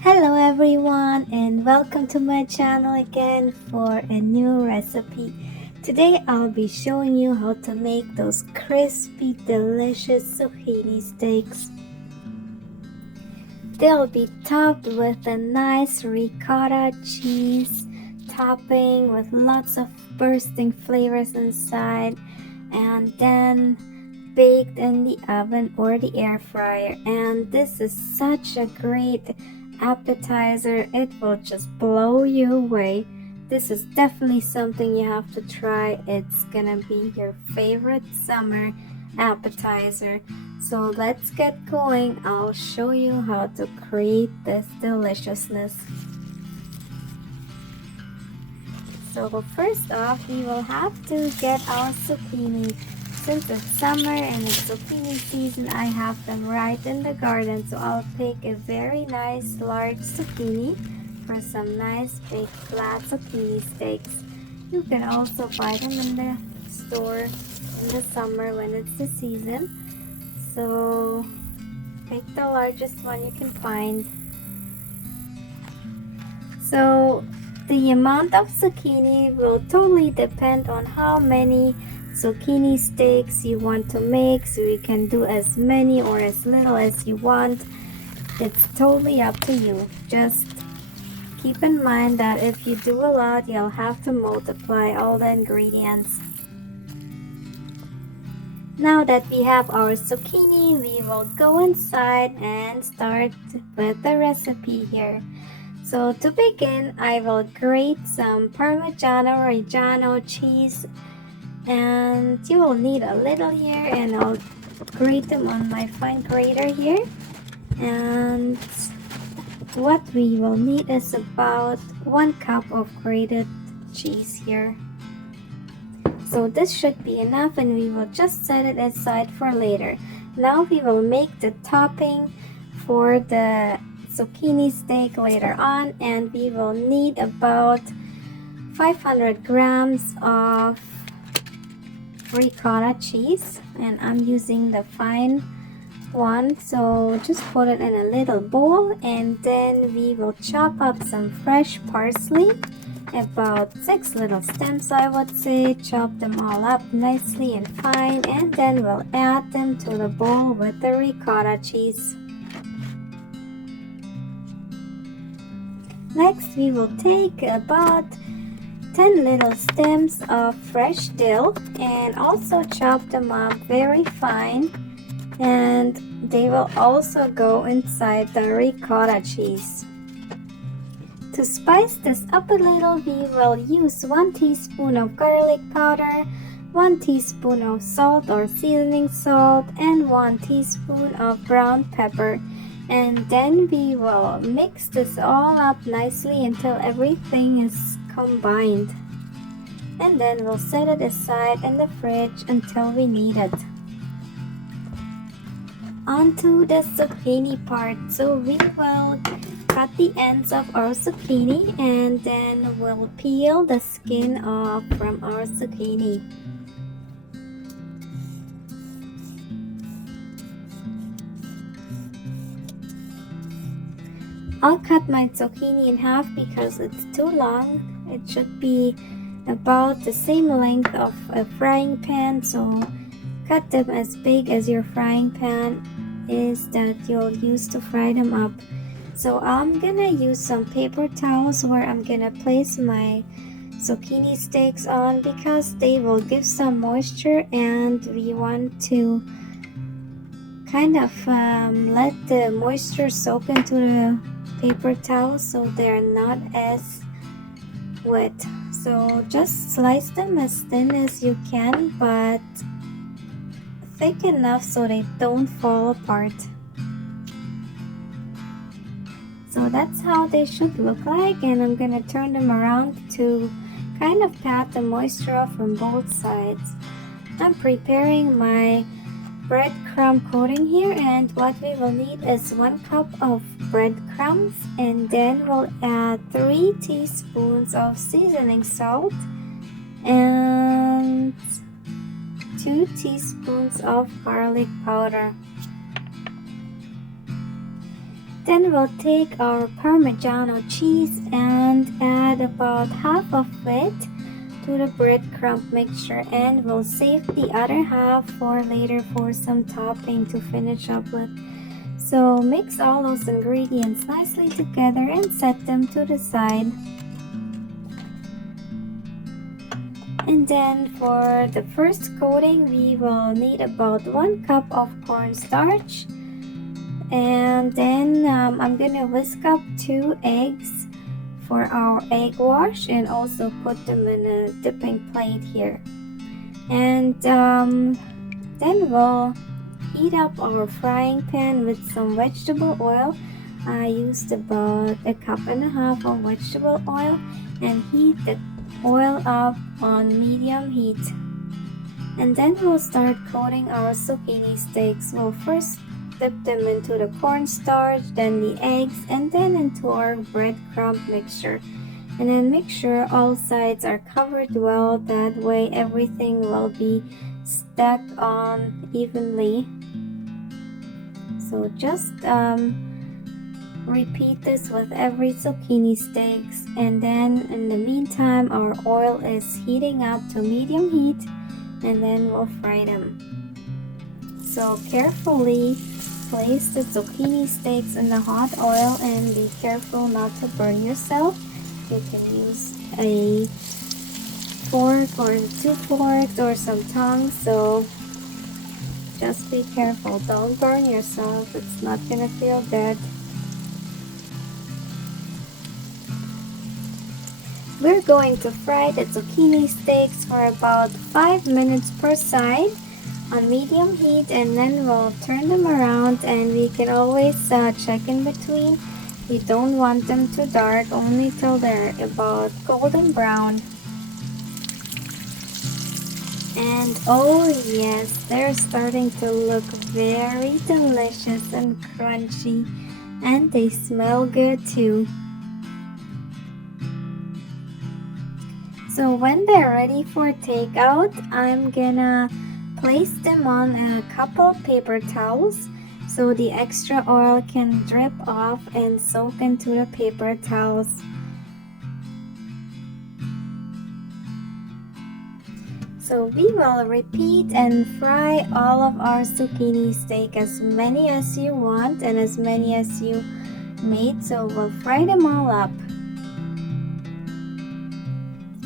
Hello everyone and welcome to my channel again for a new recipe. Today I'll be showing you how to make those crispy delicious zucchini steaks. They'll be topped with a nice ricotta cheese topping with lots of bursting flavors inside, and then baked in the oven or the air fryer. And this is such a great appetizer, it will just blow you away. This is definitely something you have to try. It's gonna be your favorite summer appetizer. So let's get going. I'll show you how to create this deliciousness. So first off, we will have to get our zucchini. Since it's summer and it's zucchini season, I have them right in the garden. So I'll pick a very nice large zucchini for some nice big flat zucchini steaks. You can also buy them in the store in the summer when it's the season. So pick the largest one you can find. So the amount of zucchini will totally depend on how many zucchini steaks you want to make, so you can do as many or as little as you want. It's totally up to you. Just keep in mind that if you do a lot, you'll have to multiply all the ingredients. Now that we have our zucchini, we will go inside and start with the recipe here. So to begin, I will grate some Parmigiano Reggiano cheese, and you will need a little here, and I'll grate them on my fine grater here. And what we will need is about 1 cup of grated cheese here. So this should be enough, and we will just set it aside for later. Now we will make the topping for the zucchini steak later on, and we will need about 500 grams of ricotta cheese, and I'm using the fine one. So just put it in a little bowl, and then we will chop up some fresh parsley, about 6 little stems I would say. Chop them all up nicely and fine, and then we'll add them to the bowl with the ricotta cheese. Next, we will take about 10 little stems of fresh dill and also chop them up very fine, and they will also go inside the ricotta cheese. To spice this up a little, we will use 1 teaspoon of garlic powder, 1 teaspoon of salt or seasoning salt, and 1 teaspoon of ground pepper. And then we will mix this all up nicely until everything is combined. And then we'll set it aside in the fridge until we need it. On to the zucchini part. So we will cut the ends of our zucchini, and then we'll peel the skin off from our zucchini. I'll cut my zucchini in half because it's too long. It should be about the same length of a frying pan, so cut them as big as your frying pan is that you'll use to fry them up. So I'm gonna use some paper towels where I'm gonna place my zucchini steaks on, because they will give some moisture, and we want to kind of let the moisture soak into the paper towels so they're not as wet. So just slice them as thin as you can, but thick enough so they don't fall apart. So that's how they should look like, and I'm gonna turn them around to kind of pat the moisture off from both sides. I'm preparing my breadcrumb coating here, and what we will need is 1 cup of breadcrumbs, and then we'll add 3 teaspoons of seasoning salt and 2 teaspoons of garlic powder. Then we'll take our Parmigiano cheese and add about half of it to the breadcrumb mixture, and we'll save the other half for later for some topping to finish up with. So mix all those ingredients nicely together and set them to the side. And then for the first coating, we will need about 1 cup of cornstarch. And then I'm gonna whisk up 2 eggs for our egg wash and also put them in a dipping plate here. And then we'll heat up our frying pan with some vegetable oil. I used about 1.5 cups of vegetable oil and heat the oil up on medium heat. And then we'll start coating our zucchini steaks. We'll first dip them into the cornstarch, then the eggs, and then into our breadcrumb mixture. And then make sure all sides are covered well, that way everything will be stuck on evenly. So just repeat this with every zucchini steaks, and then in the meantime our oil is heating up to medium heat, and then we'll fry them. So carefully place the zucchini steaks in the hot oil and be careful not to burn yourself. You can use a fork or 2 forks or some tongs, so just be careful, don't burn yourself, it's not gonna feel good. We're going to fry the zucchini steaks for about 5 minutes per side on medium heat, and then we'll turn them around, and we can always check in between. We don't want them too dark, only till they're about golden brown. And oh yes, they're starting to look very delicious and crunchy, and they smell good too. So when they're ready for takeout, I'm gonna place them on a couple paper towels so the extra oil can drip off and soak into the paper towels. So we will repeat and fry all of our zucchini steak, as many as you want and as many as you made. So we'll fry them all up.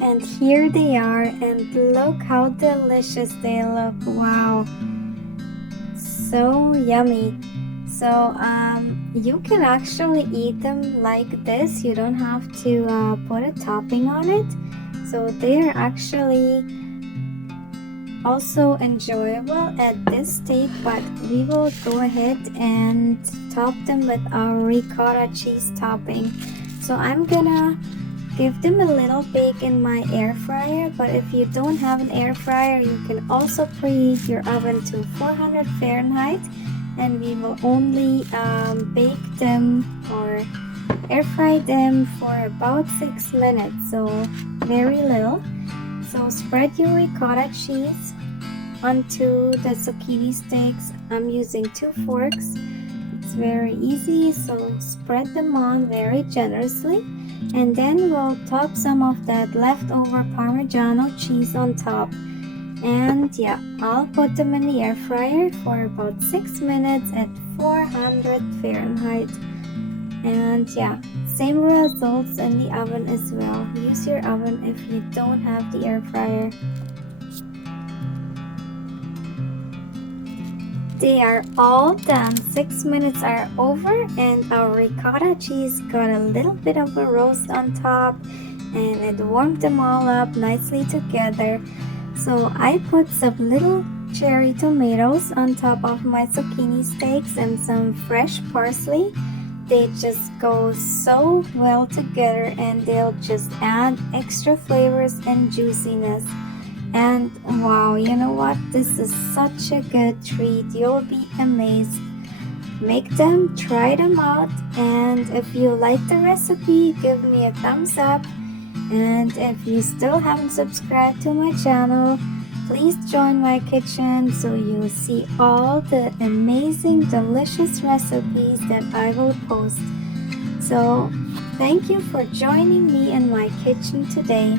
And here they are, and look how delicious they look. Wow, so yummy. So you can actually eat them like this. You don't have to put a topping on it. So they're actually also enjoyable at this state, but we will go ahead and top them with our ricotta cheese topping. So I'm gonna give them a little bake in my air fryer, but if you don't have an air fryer, you can also preheat your oven to 400 Fahrenheit, and we will only bake them or air fry them for about 6 minutes, so very little. So spread your ricotta cheese onto the zucchini steaks. I'm using 2 forks. It's very easy, so spread them on very generously. And then we'll top some of that leftover Parmigiano cheese on top. And yeah, I'll put them in the air fryer for about 6 minutes at 400 Fahrenheit. And yeah, same results in the oven as well. Use your oven if you don't have the air fryer. They are all done. 6 minutes are over, and our ricotta cheese got a little bit of a roast on top, and it warmed them all up nicely together. So I put some little cherry tomatoes on top of my zucchini steaks and some fresh parsley. They just go so well together, and they'll just add extra flavors and juiciness. And wow, you know what? This is such a good treat. You'll be amazed. Make them, try them out, and if you like the recipe, give me a thumbs up. And if you still haven't subscribed to my channel, Please join my kitchen so you'll see all the amazing, delicious recipes that I will post. So, thank you for joining me in my kitchen today.